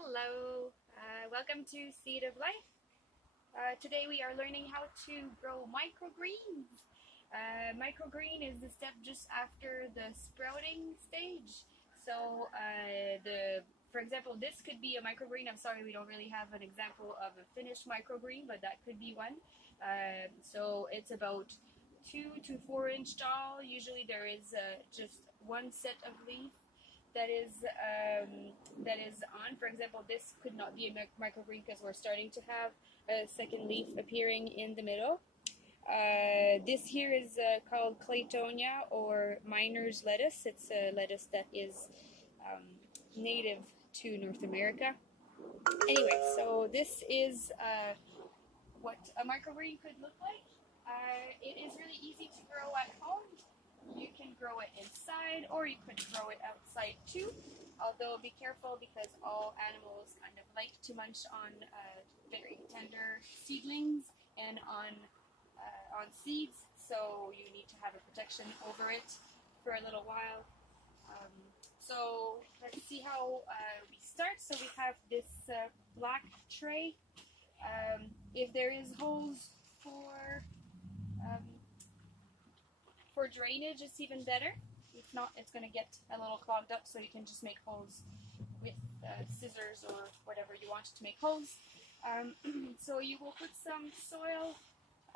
Hello, welcome to Seed of Life. Today we are learning how to grow microgreens. Microgreen is the step just after the sprouting stage. So, for example, this could be a microgreen. I'm sorry, we don't really have an example of a finished microgreen, but that could be one. So it's about 2 to 4 inch tall. Usually there is just one set of leaves that is on. For example, this could not be a microgreen because we're starting to have a second leaf appearing in the middle. This here is called Claytonia or miner's lettuce. It's a lettuce that is native to North America. Anyway, so this is what a microgreen could look like. It is really easy to grow at home. You can grow it inside or you could grow it outside too, although be careful because all animals kind of like to munch on very tender seedlings and on seeds, so you need to have a protection over it for a little while. So let's see how we start. So we have this black tray. If there is holes for drainage, it's even better. If not, it's going to get a little clogged up, so you can just make holes with scissors or whatever you want to make holes. So you will put some soil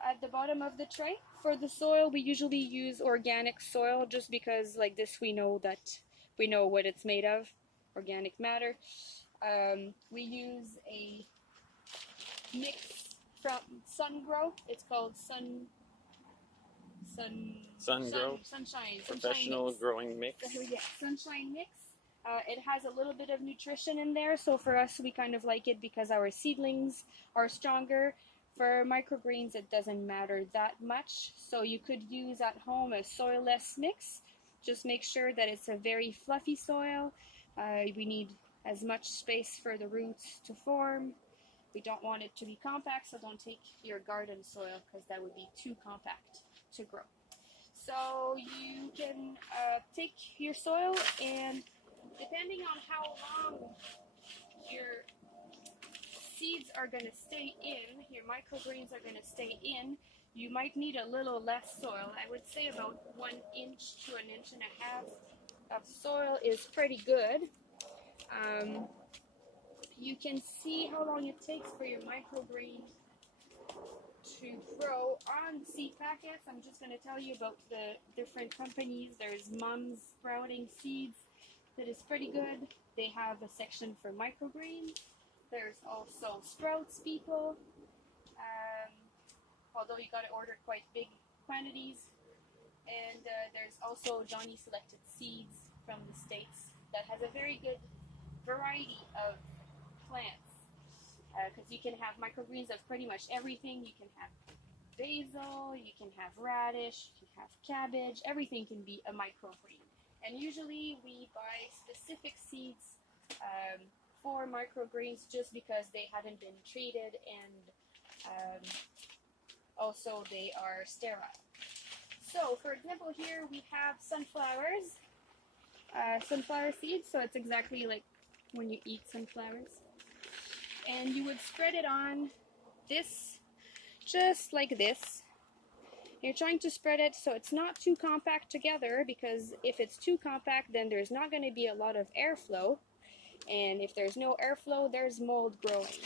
at the bottom of the tray. For the soil, we usually use organic soil just because like this we know what it's made of, organic matter. We use a mix from Sungrow. It's called Sunshine Professional mix. growing mix. Yeah, Sunshine mix. It has a little bit of nutrition in there, so for us we kind of like it because our seedlings are stronger. For microgreens it doesn't matter that much, so you could use at home a soilless mix. Just make sure that it's a very fluffy soil. We need as much space for the roots to form. We don't want it to be compact, so don't take your garden soil because that would be too compact to grow. So you can take your soil, and depending on how long your seeds are going to stay in, your microgreens are going to stay in, you might need a little less soil. I would say about 1 inch to 1.5 inches of soil is pretty good. You can see how long it takes for your microgreen to grow on seed packets. I'm just going to tell you about the different companies. There's Mom's Sprouting Seeds that is pretty good. They have a section for microgreens. There's also Sprouts People, although you got to order quite big quantities. And there's also Johnny Selected Seeds from the States that has a very good variety of plants, because you can have microgreens of pretty much everything. You can have basil, you can have radish, you can have cabbage. Everything can be a microgreen. And usually we buy specific seeds for microgreens just because they haven't been treated, and also they are sterile. So for example, here we have sunflower seeds. So it's exactly like when you eat sunflowers. And you would spread it on this, just like this. You're trying to spread it so it's not too compact together, because if it's too compact, then there's not going to be a lot of airflow. And if there's no airflow, there's mold growing.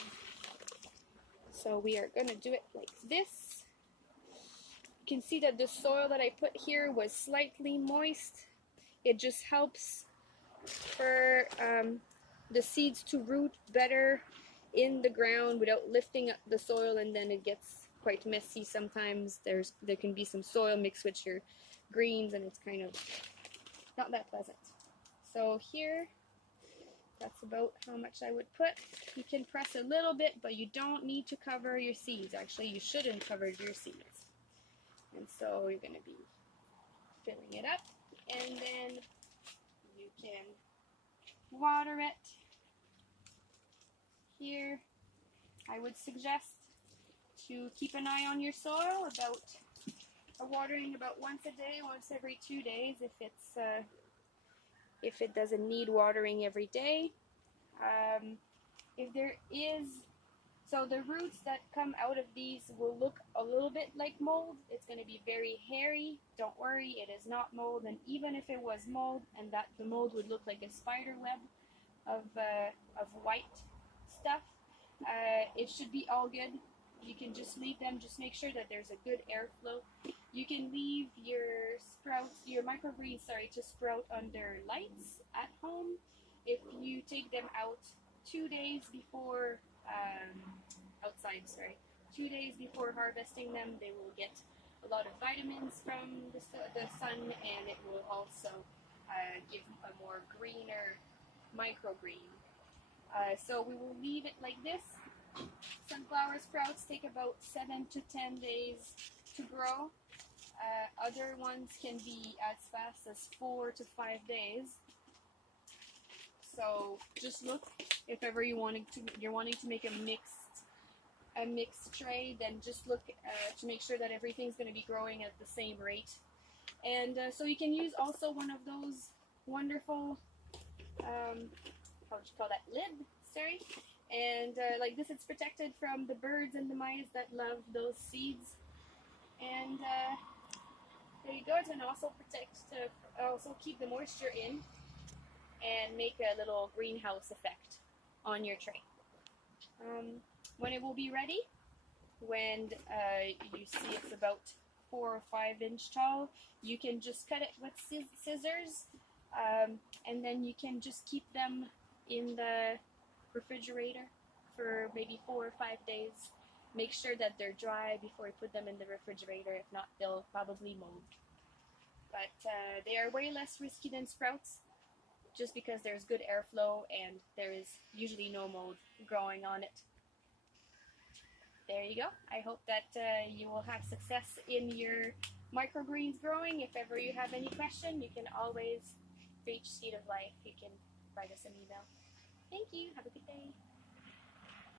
So we are going to do it like this. You can see that the soil that I put here was slightly moist. It just helps for the seeds to root better in the ground without lifting up the soil, and then it gets quite messy sometimes. There can be some soil mixed with your greens, and it's kind of not that pleasant. So here, that's about how much I would put. You can press a little bit, but you don't need to cover your seeds. Actually, you shouldn't cover your seeds. And so you're going to be filling it up, and then you can water it. Here, I would suggest to keep an eye on your soil, about watering about once a day, once every 2 days if it doesn't need watering every day. if there is, so the roots that come out of these will look a little bit like mold. It's going to be very hairy. Don't worry, it is not mold. And even if it was mold, and that the mold would look like a spider web of white stuff, it should be all good. You can just leave them. Just make sure that there's a good airflow. You can leave your sprouts, your microgreens, to sprout under lights at home. If you take them out 2 days before outside, 2 days before harvesting them, they will get a lot of vitamins from the sun, and it will also give a more greener microgreen. So we will leave it like this. Sunflower sprouts take about 7 to 10 days to grow. Other ones can be as fast as 4 to 5 days. So just look, if ever you're wanting to make a mixed tray, then just look to make sure that everything's going to be growing at the same rate. And so you can use also one of those wonderful, lid, and like this, it's protected from the birds and the mice that love those seeds. And there you go. And also also keep the moisture in, and make a little greenhouse effect on your tray. When it will be ready, when you see it's about 4 or 5 inch tall, you can just cut it with scissors, and then you can just keep them in the refrigerator for maybe 4 or 5 days. Make sure that they're dry before you put them in the refrigerator. If not, they'll probably mold. But they are way less risky than sprouts, just because there's good airflow and there is usually no mold growing on it. There you go. I hope that you will have success in your microgreens growing. If ever you have any question, you can always reach Seed of Life. You can write us an email. Thank you. Have a good day.